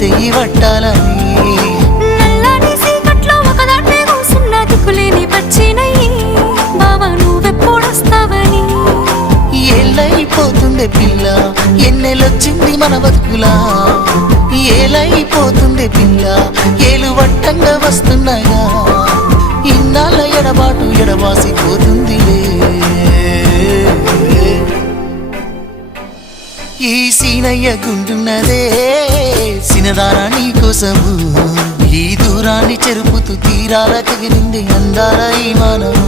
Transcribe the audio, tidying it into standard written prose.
సెయ్యి పట్టాలని నల్లని సీకట్లో ఒకదాన్నే కూసున్న దిక్కులేని పచ్చినయ్యి బావా నువ్వెప్పుడొస్తావని ఏళ్ళైపోతుండే పిల్ల ఎన్నెలొచ్చింది మన బతుకులా ఏలైపోతుండే పిల్ల ఏలు వట్టంగా వస్తున్నాయా ఇన్నాళ్ళ ఎడబాటు ఎడవాసిపోతుందిలే ఈ సీనయ్య గుంటున్నదే సినదారా నీ కోసము ఈ దూరాన్ని చెరుపుతూ తీరాల తెగిరింది అందాల ఈ మానము